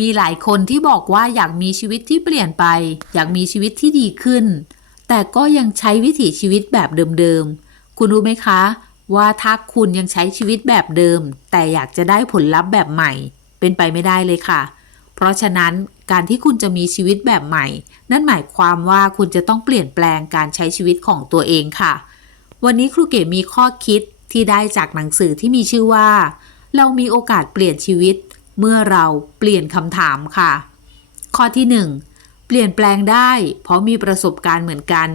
มีหลายคนที่บอกว่าอยากมีชีวิตที่เปลี่ยนไป อยากมีชีวิตที่ดีขึ้น แต่ก็ยังใช้วิถีชีวิตแบบเดิมๆ คุณรู้ไหมคะ ว่าถ้าคุณยังใช้ชีวิตแบบเดิม แต่อยากจะได้ผลลัพธ์แบบใหม่ เป็นไปไม่ได้เลยค่ะ เพราะฉะนั้นการที่คุณจะมีชีวิตแบบใหม่ นั่นหมายความว่าคุณจะต้องเปลี่ยนแปลงการใช้ชีวิตของตัวเองค่ะ วันนี้ครูเก๋มีข้อคิดที่ได้จากหนังสือที่มีชื่อว่า เรามีโอกาสเปลี่ยนชีวิต เมื่อเราเปลี่ยนคำถามค่ะ ข้อที่ 1 เปลี่ยนแปลงได้ เพราะมีประสบการณ์เหมือนกัน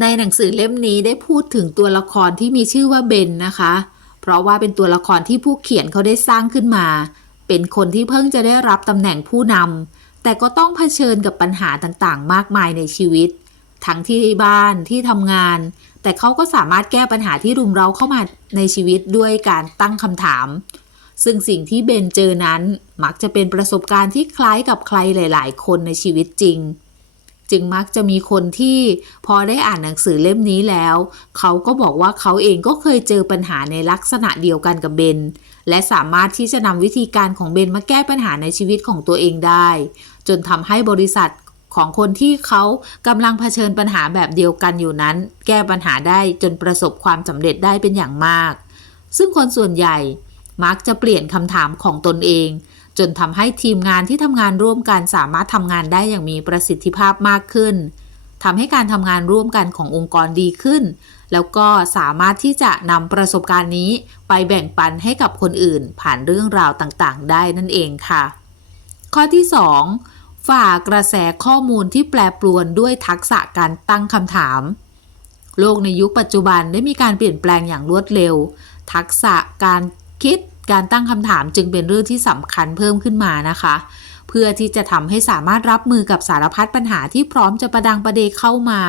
ในหนังสือเล่มนี้ได้พูดถึงตัวละครที่มีชื่อว่าเบนนะคะ เพราะว่าเป็นตัวละครที่ผู้เขียนเขาได้สร้างขึ้นมา เป็นคนที่เพิ่งจะได้รับตำแหน่งผู้นำแต่ก็ต้องเผชิญกับปัญหาต่างๆ มากมายในชีวิต ทั้งที่บ้านที่ทำงาน แต่เขาก็สามารถแก้ปัญหาที่รุมเร้าเข้ามาในชีวิตด้วยการตั้งคำถาม ซึ่งสิ่งที่เบนเจอนั้นมักจะเป็นประสบการณ์ที่คล้ายกับใครหลาย ๆ คนในชีวิตจริง จึงมักจะมีคนที่พอได้อ่านหนังสือเล่มนี้แล้ว เขาก็บอกว่าเขาเองก็เคยเจอปัญหาในลักษณะเดียวกันกับเบน และสามารถที่จะนำวิธีการของเบนมาแก้ปัญหาในชีวิตของตัวเองได้ จนทำให้บริษัทของคนที่เขากำลังเผชิญปัญหาแบบเดียวกันอยู่นั้น แก้ปัญหาได้จนประสบความสำเร็จได้เป็นอย่างมาก ซึ่งคนส่วนใหญ่ มักจะเปลี่ยนคำถามของตนเอง จนทำให้ทีมงานที่ทำงานร่วมกันสามารถทำงานได้อย่างมีประสิทธิภาพมากขึ้นทำให้การทำงานร่วมกันขององค์กรดีขึ้น แล้วก็สามารถที่จะนำประสบการณ์นี้ไปแบ่งปันให้กับคนอื่น ผ่านเรื่องราวต่างๆ ได้นั่นเองค่ะ ข้อที่ 2 ฝ่ากระแสข้อมูลที่แปรปรวนด้วยทักษะการตั้งคำถาม โลกในยุคปัจจุบันได้มีการเปลี่ยนแปลงอย่างรวดเร็ว ทักษะการ คิด การตั้งคำถามจึงเป็นเรื่องที่สำคัญเพิ่มขึ้นมานะคะ เพื่อที่จะทำให้สามารถรับมือกับสารพัดปัญหาที่พร้อมจะประดังประเดเข้ามา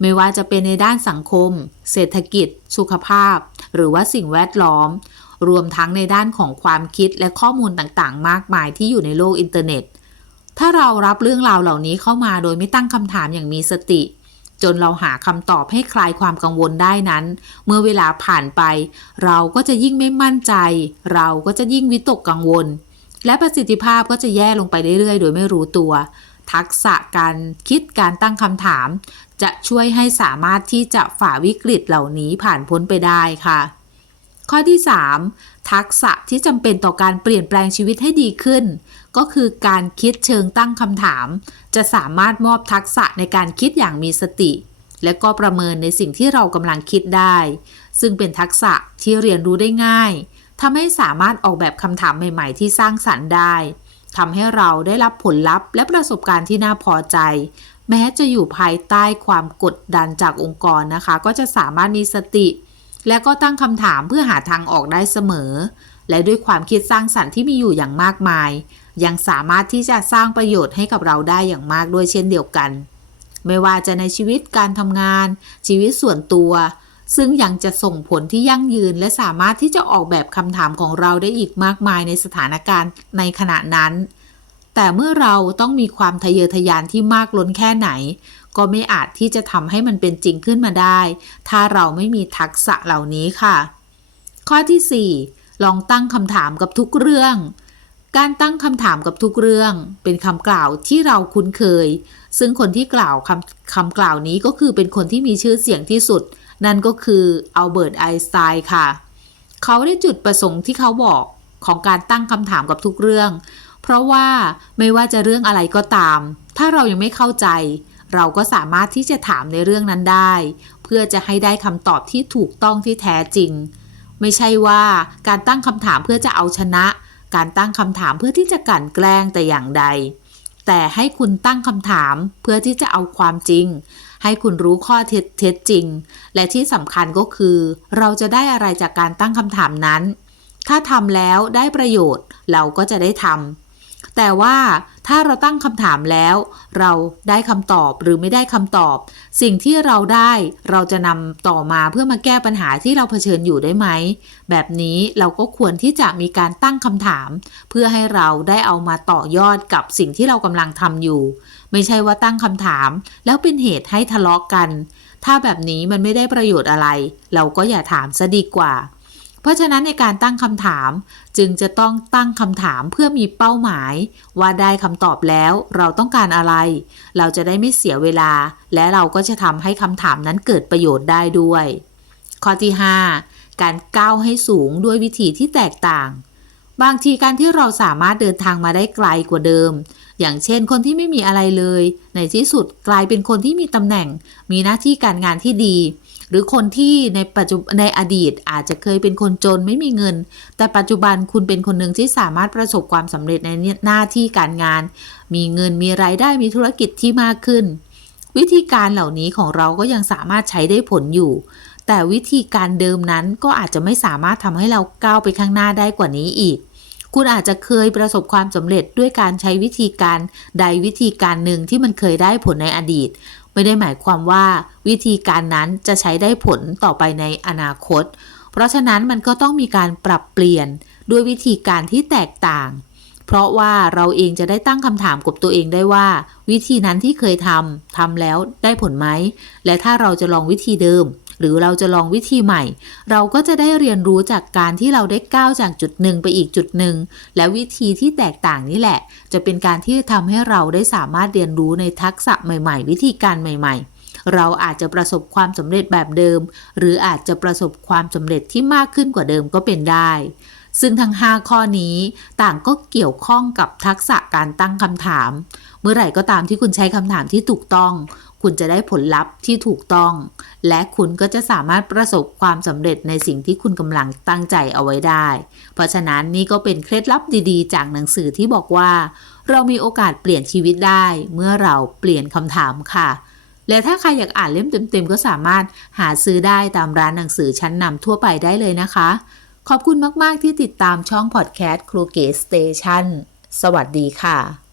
ไม่ว่าจะเป็นในด้านสังคม เศรษฐกิจ สุขภาพ หรือว่าสิ่งแวดล้อม รวมทั้งในด้านของความคิดและข้อมูลต่างๆ มากมายที่อยู่ในโลกอินเทอร์เน็ต ถ้าเรารับเรื่องราวเหล่านี้เข้ามาโดยไม่ตั้งคำถามอย่างมีสติ จนเราหาคำตอบให้คลายความกังวลได้นั้น เมื่อเวลาผ่านไป เราก็จะยิ่งไม่มั่นใจ เราก็จะยิ่งวิตกกังวล และประสิทธิภาพก็จะแย่ลงไปเรื่อยๆ โดยไม่รู้ตัว ทักษะการคิดการตั้งคำถาม จะช่วยให้สามารถที่จะฝ่าวิกฤตเหล่านี้ผ่านพ้นไปได้ค่ะ ข้อที่ 3 ทักษะที่จำเป็นต่อการเปลี่ยนแปลงชีวิตให้ดีขึ้น ก็คือการคิดเชิงตั้งคำถาม จะสามารถมอบทักษะในการคิดอย่างมีสติ และก็ประเมินในสิ่งที่เรากำลังคิดได้ ซึ่งเป็นทักษะที่เรียนรู้ได้ง่ายทำให้สามารถออกแบบคำถามใหม่ ๆ ที่สร้างสรรค์ได้ทำให้เราได้รับผลลัพธ์ และประสบการณ์ที่น่าพอใจ แม้จะอยู่ภายใต้ความกดดันจากองค์กรนะคะ ก็จะสามารถมีสติ และก็ตั้งคำถามเพื่อหาทางออกได้เสมอ และด้วยความคิดสร้างสรรค์ที่มีอยู่อย่างมากมาย ยังสามารถที่จะสร้างประโยชน์ให้กับเราได้อย่างมากด้วยเช่นเดียวกัน ไม่ว่าจะในชีวิตการทำงาน ชีวิตส่วนตัว ซึ่งยังจะส่งผลที่ยั่งยืน และสามารถที่จะออกแบบคำถามของเราได้อีกมากมายในสถานการณ์ในขณะนั้น แต่เมื่อเราต้องมีความทะเยอทะยานที่มากล้นแค่ไหน ก็ไม่อาจที่จะทำให้มันเป็นจริงขึ้นมาได้ ถ้าเราไม่มีทักษะเหล่านี้ค่ะ ข้อที่ 4 ลองตั้งคำถามกับทุกเรื่อง การตั้งคำถามกับทุกเรื่อง เป็นคำกล่าวที่เราคุ้นเคย ซึ่งคนที่กล่าวคำคำกล่าวนี้ก็คือเป็นคนที่มีชื่อเสียงที่สุด นั่นก็คืออัลเบิร์ตไอน์สไตน์ค่ะ เขาได้จุดประสงค์ที่เขาบอกของการตั้งคำถามกับทุกเรื่อง เพราะว่าไม่ว่าจะเรื่องอะไรก็ตาม ถ้าเรายังไม่เข้าใจ เราก็สามารถที่จะถามในเรื่องนั้นได้ เพื่อจะให้ได้คำตอบที่ถูกต้องที่แท้จริง ไม่ใช่ว่าการตั้งคำถามเพื่อจะเอาชนะ การตั้งคำถามเพื่อที่จะกลั่นแกล้งแต่อย่างใด แต่ให้คุณตั้งคำถามเพื่อที่จะเอาความจริง ให้คุณรู้ข้อเท็จเท็จจริง และที่สำคัญก็คือ เราจะได้อะไรจากการตั้งคำถามนั้น ถ้าทำแล้วได้ประโยชน์เราก็จะได้ทำ แต่ว่าถ้าเราตั้งคำถามแล้ว เราได้คำตอบหรือไม่ได้คำตอบ สิ่งที่เราได้เราจะนำต่อมาเพื่อมาแก้ปัญหาที่เราเผชิญอยู่ได้ไหม แบบนี้เราก็ควรที่จะมีการตั้งคำถาม เพื่อให้เราได้เอามาต่อยอดกับสิ่งที่เรากำลังทำอยู่ ไม่ใช่ว่าตั้งคำถาม แล้วเป็นเหตุให้ทะเลาะกกัน ถ้าแบบนี้มันไม่ได้ประโยชน์อะไร เราก็อย่าถามซะดีกว่า เพราะฉะนั้นในการตั้งคำถามจึงจะต้องตั้งคำถามเพื่อมีเป้าหมาย ว่าได้คำตอบแล้วเราต้องการอะไร เราจะได้ไม่เสียเวลา และเราก็จะทำให้คำถามนั้นเกิดประโยชน์ได้ด้วย ข้อที่ 5 การก้าวให้สูงด้วยวิธีที่แตกต่าง บางทีการที่เราสามารถเดินทางมาได้ไกลกว่าเดิม อย่างเช่นคนที่ไม่มีอะไรเลย ในที่สุดกลายเป็นคนที่มีตำแหน่ง มีหน้าที่การงานที่ดี หรือคนที่ในปัจจุในอดีตอาจจะเคยเป็นคนจนไม่มีเงิน แต่ปัจจุบันคุณเป็นคนหนึ่งที่สามารถประสบความสำเร็จในหน้าที่การงาน มีเงินมีรายได้มีธุรกิจที่มากขึ้น วิธีการเหล่านี้ของเราก็ยังสามารถใช้ได้ผลอยู่ แต่วิธีการเดิมนั้นก็อาจจะไม่สามารถทำให้เราก้าวไปข้างหน้าได้กว่านี้อีกคุณอาจจะเคยประสบความสำเร็จด้วยการใช้วิธีการใดวิธีการหนึ่งที่มันเคยได้ผลในอดีต ไม่ได้หมายความว่าวิธีการนั้นจะใช้ได้ผลต่อไปในอนาคต เพราะฉะนั้นมันก็ต้องมีการปรับเปลี่ยนด้วยวิธีการที่แตกต่าง เพราะว่าเราเองจะได้ตั้งคำถามกับตัวเองได้ว่า วิธีนั้นที่เคยทำทำแล้วได้ผลไหม และถ้าเราจะลองวิธีเดิม หรือเราจะลองวิธีใหม่ เราก็จะได้เรียนรู้จากการที่เราได้ก้าวจากจุดหนึ่งไปอีกจุดหนึ่งและวิธีที่แตกต่างนี่แหละ จะเป็นการที่ทำให้เราได้สามารถเรียนรู้ในทักษะใหม่ ๆ วิธีการใหม่ ๆเราอาจจะประสบความสำเร็จแบบเดิม หรืออาจจะประสบความสำเร็จที่มากขึ้นกว่าเดิมก็เป็นได้ ซึ่งทั้ง 5 ข้อนี้ต่างก็เกี่ยวข้องกับทักษะการตั้งคำถาม เมื่อไหร่ก็ตามที่คุณใช้คำถามที่ถูกต้อง คุณจะได้ผลลัพธ์ที่ถูกต้อง และคุณก็จะสามารถประสบความสำเร็จในสิ่งที่คุณกำลังตั้งใจเอาไว้ได้ เพราะฉะนั้นนี่ก็เป็นเคล็ดลับดีๆ จากหนังสือที่บอกว่า เรามีโอกาสเปลี่ยนชีวิตได้ เมื่อเราเปลี่ยนคำถามค่ะ และถ้าใครอยากอ่านเล่มเต็มๆ ก็สามารถหาซื้อได้ตามร้านหนังสือชั้นนำทั่วไปได้เลยนะคะ ขอบคุณมากๆที่ติดตามช่องพอดแคสต์ครูเกสเตชันสวัสดีค่ะ